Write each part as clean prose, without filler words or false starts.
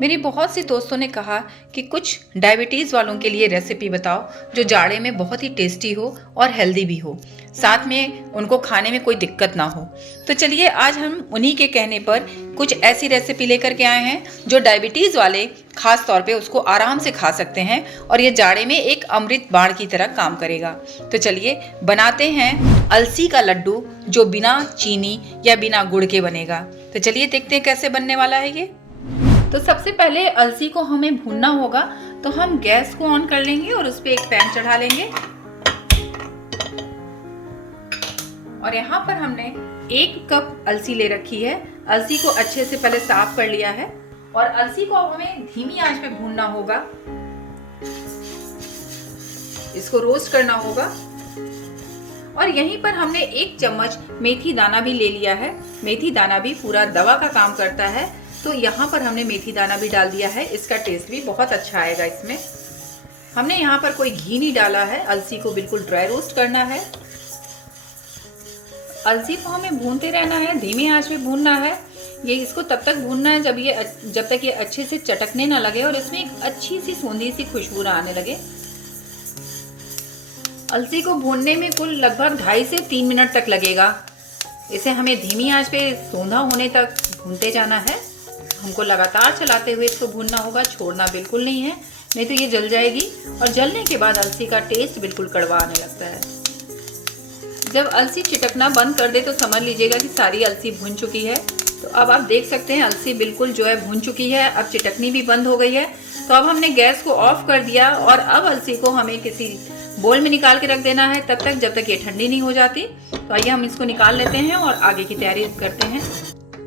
मेरी बहुत सी दोस्तों ने कहा कि कुछ डायबिटीज़ वालों के लिए रेसिपी बताओ जो जाड़े में बहुत ही टेस्टी हो और हेल्दी भी हो, साथ में उनको खाने में कोई दिक्कत ना हो। तो चलिए आज हम उन्हीं के कहने पर कुछ ऐसी रेसिपी लेकर के आए हैं जो डायबिटीज़ वाले खास तौर पे उसको आराम से खा सकते हैं और ये जाड़े में एक अमृत बाण की तरह काम करेगा। तो चलिए बनाते हैं अलसी का लड्डू जो बिना चीनी या बिना गुड़ के बनेगा। तो चलिए देखते हैं कैसे बनने वाला है ये। तो सबसे पहले अलसी को हमें भूनना होगा, तो हम गैस को ऑन कर लेंगे और उस पर एक पैन चढ़ा लेंगे। और यहाँ पर हमने 1 कप अलसी ले रखी है। अलसी को अच्छे से पहले साफ कर लिया है और अलसी को अब हमें धीमी आंच पे भूनना होगा, इसको रोस्ट करना होगा। और यहीं पर हमने 1 चम्मच मेथी दाना भी ले लिया है। मेथी दाना भी पूरा दवा का काम करता है, तो यहाँ पर हमने मेथी दाना भी डाल दिया है। इसका टेस्ट भी बहुत अच्छा आएगा इसमें। हमने यहाँ पर कोई घी नहीं डाला है, अलसी को बिल्कुल ड्राई रोस्ट करना है। अलसी को हमें भूनते रहना है, धीमी आंच पे भूनना है। ये इसको तब तक भूनना है जब तक ये अच्छे से चटकने ना लगे और इसमें एक अच्छी सी सोंधी सी खुशबू आने लगे। अलसी को भूनने में कुल लगभग 2.5 से 3 मिनट तक लगेगा। इसे हमें धीमी आंच पे सोंधा होने तक भूनते जाना है। हमको लगातार चलाते हुए इसको भूनना होगा, छोड़ना बिल्कुल नहीं है, नहीं तो ये जल जाएगी। और जलने के बाद अलसी का टेस्ट बिल्कुल कड़वा आने लगता है। जब अलसी चिटकना बंद कर दे तो समझ लीजिएगा कि सारी अलसी भुन चुकी है। तो अब आप देख सकते हैं अलसी बिल्कुल जो है भुन चुकी है, अब चिटकनी भी बंद हो गई है। तो अब हमने गैस को ऑफ कर दिया और अब अलसी को हमें किसी बोल में निकाल के रख देना है तब तक जब तक ये ठंडी नहीं हो जाती। तो आइए हम इसको निकाल लेते हैं और आगे की तैयारी करते हैं।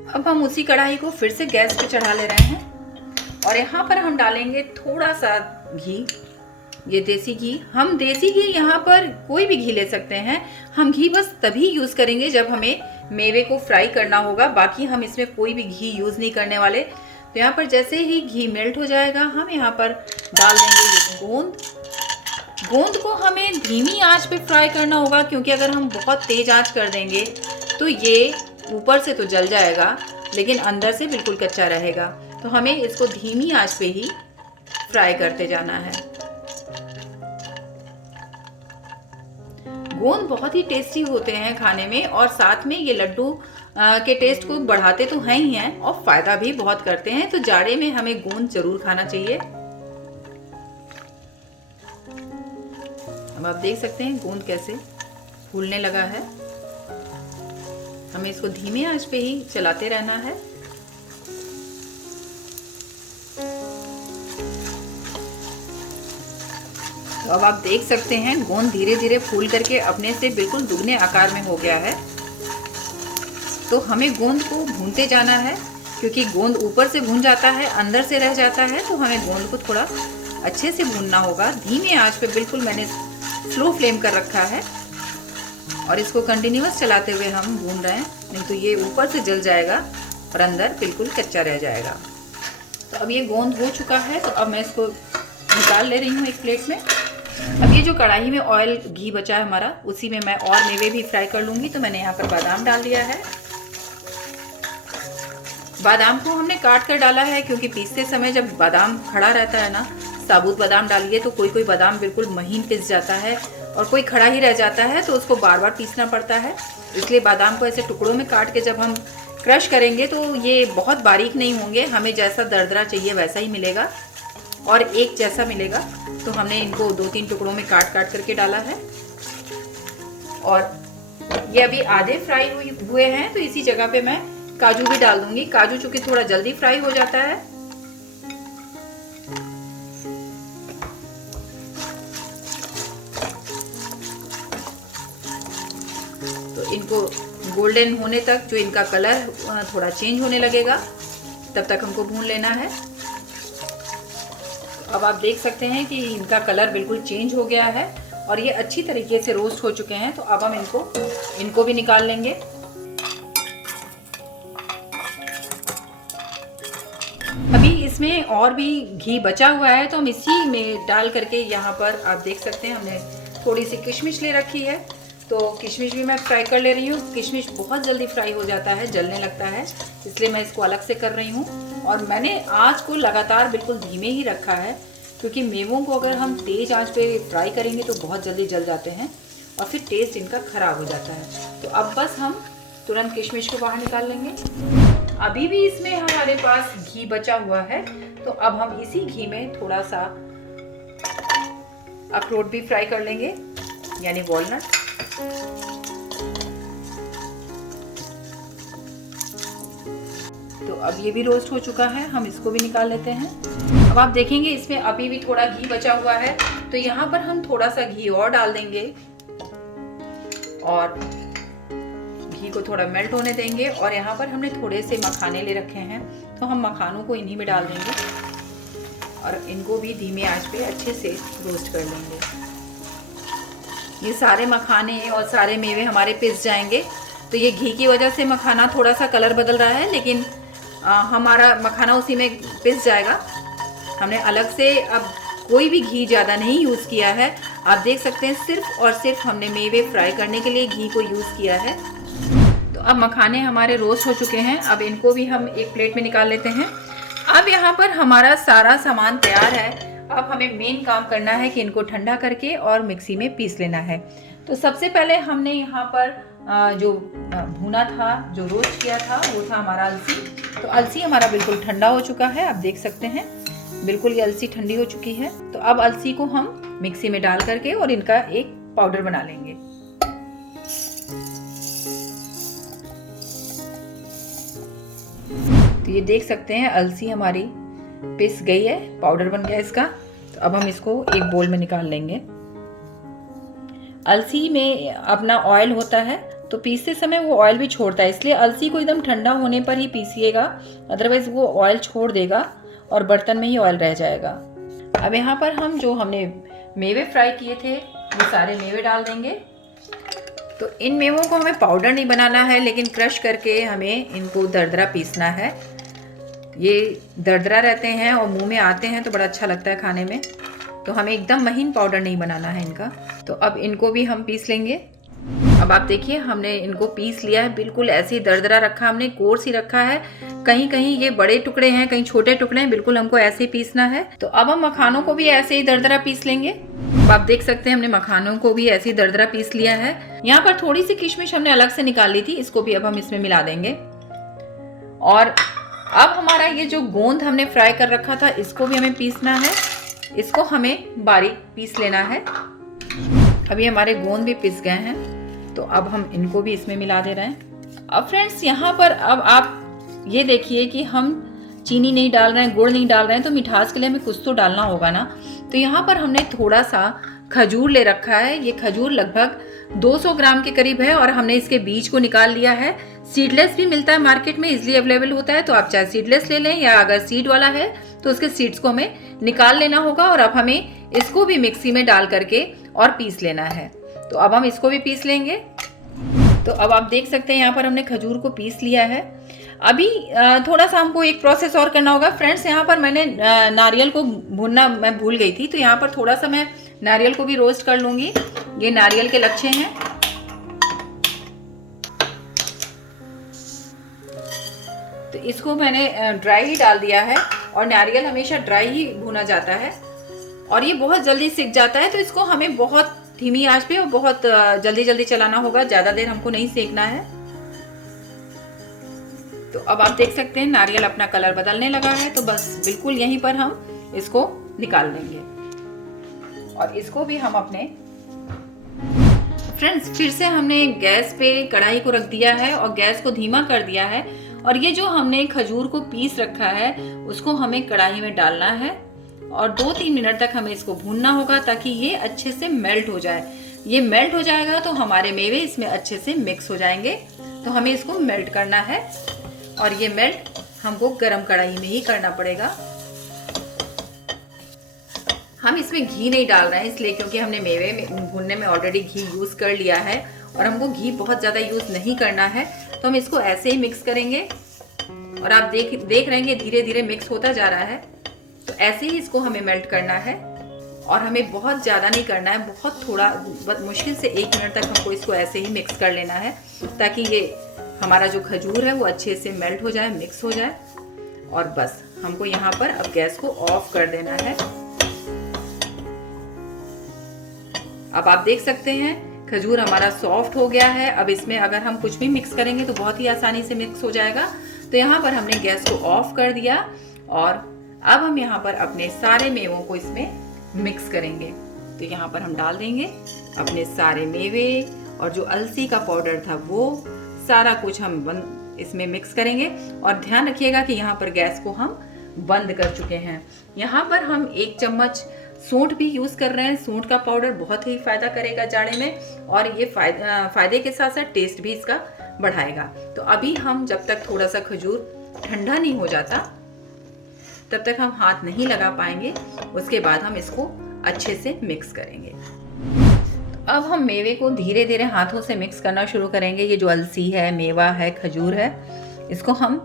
अब हम उसी कढ़ाई को फिर से गैस पे चढ़ा ले रहे हैं और यहाँ पर हम डालेंगे थोड़ा सा घी, ये देसी घी। हम देसी घी यहाँ पर कोई भी घी ले सकते हैं। हम घी बस तभी यूज़ करेंगे जब हमें मेवे को फ्राई करना होगा, बाकी हम इसमें कोई भी घी यूज़ नहीं करने वाले। तो यहाँ पर जैसे ही घी मेल्ट हो जाएगा हम यहाँ पर डाल देंगे ये गोंद। गोंद को हमें धीमी आंच पे फ्राई करना होगा, क्योंकि अगर हम बहुत तेज आंच कर देंगे तो ये ऊपर से तो जल जाएगा लेकिन अंदर से बिल्कुल कच्चा रहेगा। तो हमें इसको धीमी आंच पे ही फ्राई करते जाना है। गोंद बहुत ही टेस्टी होते हैं खाने में और साथ में ये लड्डू के टेस्ट को बढ़ाते तो हैं ही हैं और फायदा भी बहुत करते हैं। तो जाड़े में हमें गोंद जरूर खाना चाहिए। अब आप देख सकते हैं गोंद कैसे फूलने लगा है। हमें इसको धीमे आंच पे ही चलाते रहना है। तो अब आप देख सकते हैं गोंद धीरे धीरे फूल करके अपने से बिल्कुल दुगने आकार में हो गया है। तो हमें गोंद को भूनते जाना है, क्योंकि गोंद ऊपर से भून जाता है, अंदर से रह जाता है। तो हमें गोंद को थोड़ा अच्छे से भूनना होगा। धीमे आंच पे बिल्कुल मैंने स्लो फ्लेम कर रखा है और इसको कंटिन्यूअस चलाते हुए हम भून रहे हैं, नहीं तो ये ऊपर से जल जाएगा और अंदर बिल्कुल कच्चा रह जाएगा। तो अब ये गोंद हो चुका है, तो अब मैं इसको निकाल ले रही हूँ एक प्लेट में। अब ये जो कढ़ाई में ऑयल घी बचा है हमारा, उसी में मैं और मेवे भी फ्राई कर लूँगी। तो मैंने यहाँ पर बादाम डाल दिया है। बादाम को हमने काट कर डाला है, क्योंकि पीसते समय जब बादाम खड़ा रहता है ना, साबुत बादाम डालिए तो कोई कोई बादाम बिल्कुल महीन पिस जाता है और कोई खड़ा ही रह जाता है, तो उसको बार बार पीसना पड़ता है। इसलिए बादाम को ऐसे टुकड़ों में काट के जब हम क्रश करेंगे तो ये बहुत बारीक नहीं होंगे, हमें जैसा दरदरा चाहिए वैसा ही मिलेगा और एक जैसा मिलेगा। तो हमने इनको 2-3 टुकड़ों में काट करके डाला है और ये अभी आधे फ्राई हुए हैं। तो इसी जगह पे मैं काजू भी डाल दूंगी। काजू चूंकि थोड़ा जल्दी फ्राई हो जाता है। तो इनको गोल्डन होने तक, जो इनका कलर थोड़ा चेंज होने लगेगा, तब तक हमको भून लेना है। अब आप देख सकते हैं कि इनका कलर बिल्कुल चेंज हो गया है और ये अच्छी तरीके से रोस्ट हो चुके हैं। तो अब हम इनको भी निकाल लेंगे। अभी इसमें और भी घी बचा हुआ है, तो हम इसी में डाल करके यहाँ पर आप देख सकते हैं हमने थोड़ी सी किशमिश ले रखी है। तो किशमिश भी मैं फ्राई कर ले रही हूँ। किशमिश बहुत जल्दी फ्राई हो जाता है, जलने लगता है, इसलिए मैं इसको अलग से कर रही हूँ। और मैंने आँच को लगातार बिल्कुल धीमे ही रखा है, क्योंकि मेवों को अगर हम तेज़ आंच पे फ्राई करेंगे तो बहुत जल्दी जल जाते हैं और फिर टेस्ट इनका ख़राब हो जाता है। तो अब बस हम तुरंत किशमिश को बाहर निकाल लेंगे। अभी भी इसमें हमारे पास घी बचा हुआ है, तो अब हम इसी घी में थोड़ा सा अखरोट भी फ्राई कर लेंगे, यानी वॉलनट। तो अब ये भी रोस्ट हो चुका है, हम इसको भी निकाल लेते हैं। अब आप देखेंगे इसमें अभी भी थोड़ा घी बचा हुआ है, तो यहाँ पर हम थोड़ा सा घी और डाल देंगे और घी को थोड़ा मेल्ट होने देंगे। और यहाँ पर हमने थोड़े से मखाने ले रखे हैं, तो हम मखानों को इन्हीं में डाल देंगे और इनको भी धीमे आंच पे अच्छे से रोस्ट कर लेंगे। ये सारे मखाने और सारे मेवे हमारे पिस जाएंगे। तो ये घी की वजह से मखाना थोड़ा सा कलर बदल रहा है, लेकिन हमारा मखाना उसी में पिस जाएगा। हमने अलग से अब कोई भी घी ज़्यादा नहीं यूज़ किया है। आप देख सकते हैं सिर्फ और सिर्फ हमने मेवे फ्राई करने के लिए घी को यूज़ किया है। तो अब मखाने हमारे रोस्ट हो चुके हैं, अब इनको भी हम एक प्लेट में निकाल लेते हैं। अब यहाँ पर हमारा सारा सामान तैयार है। अब हमें मेन काम करना है कि इनको ठंडा करके और मिक्सी में पीस लेना है। तो सबसे पहले हमने यहाँ पर जो भुना था, जो रोस्ट किया था, वो था हमारा अलसी। तो अलसी हमारा बिल्कुल ठंडा हो चुका है, आप देख सकते हैं बिल्कुल ये अलसी ठंडी हो चुकी है। तो अब अलसी को हम मिक्सी में डाल करके और इनका एक पाउडर बना लेंगे। तो ये देख सकते हैं अलसी हमारी पिस गई है, पाउडर बन गया इसका। तो अब हम इसको एक बोल में निकाल लेंगे। अलसी में अपना ऑयल होता है, तो पीसते समय वो ऑयल भी छोड़ता है, इसलिए अलसी को एकदम ठंडा होने पर ही पीसिएगा, अदरवाइज वो ऑयल छोड़ देगा और बर्तन में ही ऑयल रह जाएगा। अब यहाँ पर हम जो हमने मेवे फ्राई किए थे वो सारे मेवे डाल देंगे। तो इन मेवों को हमें पाउडर नहीं बनाना है, लेकिन क्रश करके हमें इनको दरदरा पीसना है। ये दरदरा रहते हैं और मुंह में आते हैं तो बड़ा अच्छा लगता है खाने में। तो हमें एकदम महीन पाउडर नहीं बनाना है इनका। तो अब इनको भी हम पीस लेंगे। अब आप देखिए हमने इनको पीस लिया है, बिल्कुल ऐसे ही दरदरा रखा, हमने कोर्स ही रखा है। कहीं कहीं ये बड़े टुकड़े हैं, कहीं छोटे टुकड़े हैं, बिल्कुल हमको ऐसे ही पीसना है। तो अब हम मखानों को भी ऐसे ही दरदरा पीस लेंगे। अब आप देख सकते हैं हमने मखानों को भी ऐसे ही दरदरा पीस लिया है। यहाँ पर थोड़ी सी किशमिश हमने अलग से निकाल ली थी, इसको भी अब हम इसमें मिला देंगे। और अब हमारा ये जो गोंद हमने फ्राई कर रखा था, इसको भी हमें पीसना है। इसको हमें बारीक पीस लेना है। अभी हमारे गोंद भी पिस गए हैं, तो अब हम इनको भी इसमें मिला दे रहे हैं। अब फ्रेंड्स यहाँ पर अब आप ये देखिए कि हम चीनी नहीं डाल रहे हैं, गुड़ नहीं डाल रहे हैं, तो मिठास के लिए हमें कुछ तो डालना होगा ना। तो यहाँ पर हमने थोड़ा सा खजूर ले रखा है। ये खजूर लगभग 200 ग्राम के करीब है और हमने इसके बीज को निकाल लिया है। सीडलेस भी मिलता है मार्केट में, इजीली अवेलेबल होता है, तो आप चाहे सीडलेस ले लें या अगर सीड वाला है तो उसके सीड्स को हमें निकाल लेना होगा। और अब हमें इसको भी मिक्सी में डाल करके और पीस लेना है। तो अब हम इसको भी पीस लेंगे। तो अब आप देख सकते हैं यहाँ पर हमने खजूर को पीस लिया है। अभी थोड़ा सा हमको एक प्रोसेस और करना होगा फ्रेंड्स। यहाँ पर मैंने नारियल को भूनना मैं भूल गई थी, तो यहाँ पर थोड़ा सा मैं नारियल को भी रोस्ट कर लूँगी। ये नारियल के लच्छे हैं। तो इसको मैंने ड्राई ही डाल दिया है और नारियल हमेशा ड्राई ही भुना जाता है और ये बहुत जल्दी सिक जाता है। तो इसको हमें बहुत धीमी आंच पे और बहुत जल्दी जल्दी चलाना होगा, ज़्यादा देर हमको नहीं सेकना है। तो अब आप देख सकते हैं नारियल अपना कलर बदलने लगा है, तो बस बिल्कुल यहीं पर हम इसको निकाल लेंगे और इसको भी हम अपने फ्रेंड्स फिर से हमने गैस पे कढ़ाई को रख दिया है और गैस को धीमा कर दिया है। और ये जो हमने खजूर को पीस रखा है उसको हमें कढ़ाई में डालना है और 2-3 मिनट तक हमें इसको भूनना होगा ताकि ये अच्छे से मेल्ट हो जाए। ये मेल्ट हो जाएगा तो हमारे मेवे इसमें अच्छे से मिक्स हो जाएंगे। तो हमें इसको मेल्ट करना है और ये मेल्ट हमको गरम कढ़ाई में ही करना पड़ेगा। हम इसमें घी नहीं डाल रहे हैं इसलिए क्योंकि हमने मेवे में भूनने में ऑलरेडी घी यूज़ कर लिया है और हमको घी बहुत ज़्यादा यूज़ नहीं करना है। तो हम इसको ऐसे ही मिक्स करेंगे और आप देख रहे हैं धीरे धीरे मिक्स होता जा रहा है। तो ऐसे ही इसको हमें मेल्ट करना है और हमें बहुत ज़्यादा नहीं करना है, बहुत थोड़ा मुश्किल से 1 मिनट तक हमको इसको ऐसे ही मिक्स कर लेना है ताकि ये हमारा जो खजूर है वो अच्छे से मेल्ट हो जाए, मिक्स हो जाए। और बस हमको यहाँ पर अब गैस को ऑफ कर देना है। अब आप देख सकते हैं खजूर हमारा सॉफ्ट हो गया है। अब इसमें अगर हम कुछ भी मिक्स करेंगे तो बहुत ही आसानी से मिक्स हो जाएगा। तो यहाँ पर हमने गैस को ऑफ कर दिया और अब हम यहाँ पर अपने सारे मेवों को इसमें मिक्स करेंगे। तो यहाँ पर हम डाल देंगे अपने सारे मेवे और जो अलसी का पाउडर था वो सारा कुछ हम इसमें मिक्स करेंगे। और ध्यान रखिएगा कि यहाँ पर गैस को हम बंद कर चुके हैं। यहाँ पर हम 1 चम्मच सूंठ भी यूज़ कर रहे हैं। सूंठ का पाउडर बहुत ही फ़ायदा करेगा जाड़े में और ये फ़ायदे के साथ साथ टेस्ट भी इसका बढ़ाएगा। तो अभी हम जब तक थोड़ा सा खजूर ठंडा नहीं हो जाता तब तक हम हाथ नहीं लगा पाएंगे। उसके बाद हम इसको अच्छे से मिक्स करेंगे। तो अब हम मेवे को धीरे धीरे हाथों से मिक्स करना शुरू करेंगे। ये जो अलसी है, मेवा है, खजूर है, इसको हम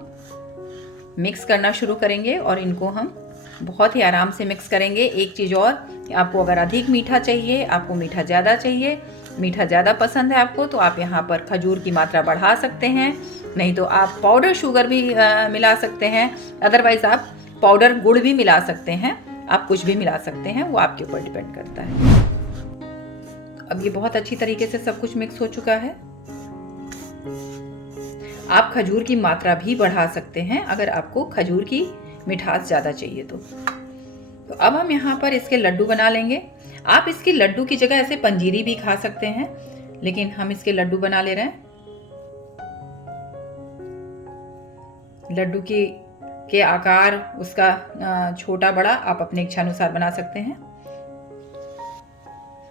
मिक्स करना शुरू करेंगे और इनको हम बहुत ही आराम से मिक्स करेंगे। एक चीज़ और, आपको अगर अधिक मीठा चाहिए, आपको मीठा ज़्यादा चाहिए, मीठा ज़्यादा पसंद है आपको, तो आप यहाँ पर खजूर की मात्रा बढ़ा सकते हैं। नहीं तो आप पाउडर शुगर भी मिला सकते हैं। अदरवाइज़ आप पाउडर गुड़ भी मिला सकते हैं। आप कुछ भी मिला सकते हैं, वो आपके ऊपर डिपेंड करता है। अब ये बहुत अच्छी तरीके से सब कुछ मिक्स हो चुका है। आप खजूर की मात्रा भी बढ़ा सकते हैं अगर आपको खजूर की मिठास ज़्यादा चाहिए तो अब हम यहाँ पर इसके लड्डू बना लेंगे। आप इसके लड्डू की जगह ऐसे पंजीरी भी खा सकते हैं, लेकिन हम इसके लड्डू बना ले रहे हैं। लड्डू के आकार उसका छोटा बड़ा आप अपने इच्छानुसार बना सकते हैं।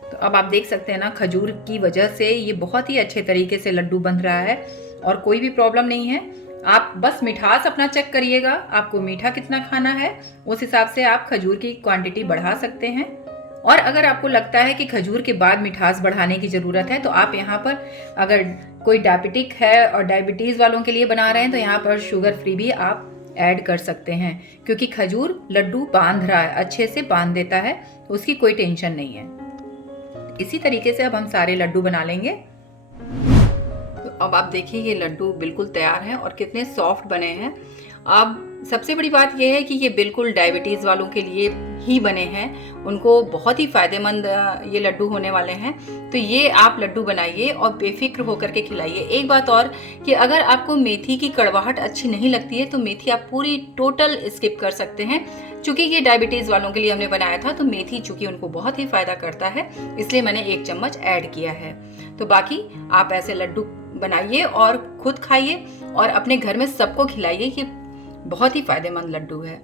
तो अब आप देख सकते हैं ना, खजूर की वजह से ये बहुत ही अच्छे तरीके से लड्डू बन रहा है और कोई भी प्रॉब्लम नहीं है। आप बस मिठास अपना चेक करिएगा, आपको मीठा कितना खाना है, उस हिसाब से आप खजूर की क्वांटिटी बढ़ा सकते हैं। और अगर आपको लगता है कि खजूर के बाद मिठास बढ़ाने की ज़रूरत है तो आप यहाँ पर, अगर कोई डायबिटिक है और डायबिटीज़ वालों के लिए बना रहे हैं, तो यहाँ पर शुगर फ्री भी आप ऐड कर सकते हैं, क्योंकि खजूर लड्डू बांध रहा है, अच्छे से बांध देता है, तो उसकी कोई टेंशन नहीं है। इसी तरीके से अब हम सारे लड्डू बना लेंगे। तो अब आप देखिए ये लड्डू बिल्कुल तैयार हैं और कितने सॉफ्ट बने हैं। अब सबसे बड़ी बात यह है कि ये बिल्कुल डायबिटीज़ वालों के लिए ही बने हैं, उनको बहुत ही फ़ायदेमंद ये लड्डू होने वाले हैं। तो ये आप लड्डू बनाइए और बेफिक्र होकर के खिलाइए। एक बात और कि अगर आपको मेथी की कड़वाहट अच्छी नहीं लगती है तो मेथी आप पूरी टोटल स्किप कर सकते हैं। चूँकि ये डायबिटीज़ वालों के लिए हमने बनाया था, तो मेथी चूँकि उनको बहुत ही फ़ायदा करता है, इसलिए मैंने 1 चम्मच ऐड किया है। तो बाकी आप ऐसे लड्डू बनाइए और खुद खाइए और अपने घर में सबको खिलाइए। ये बहुत ही फ़ायदेमंद लड्डू है।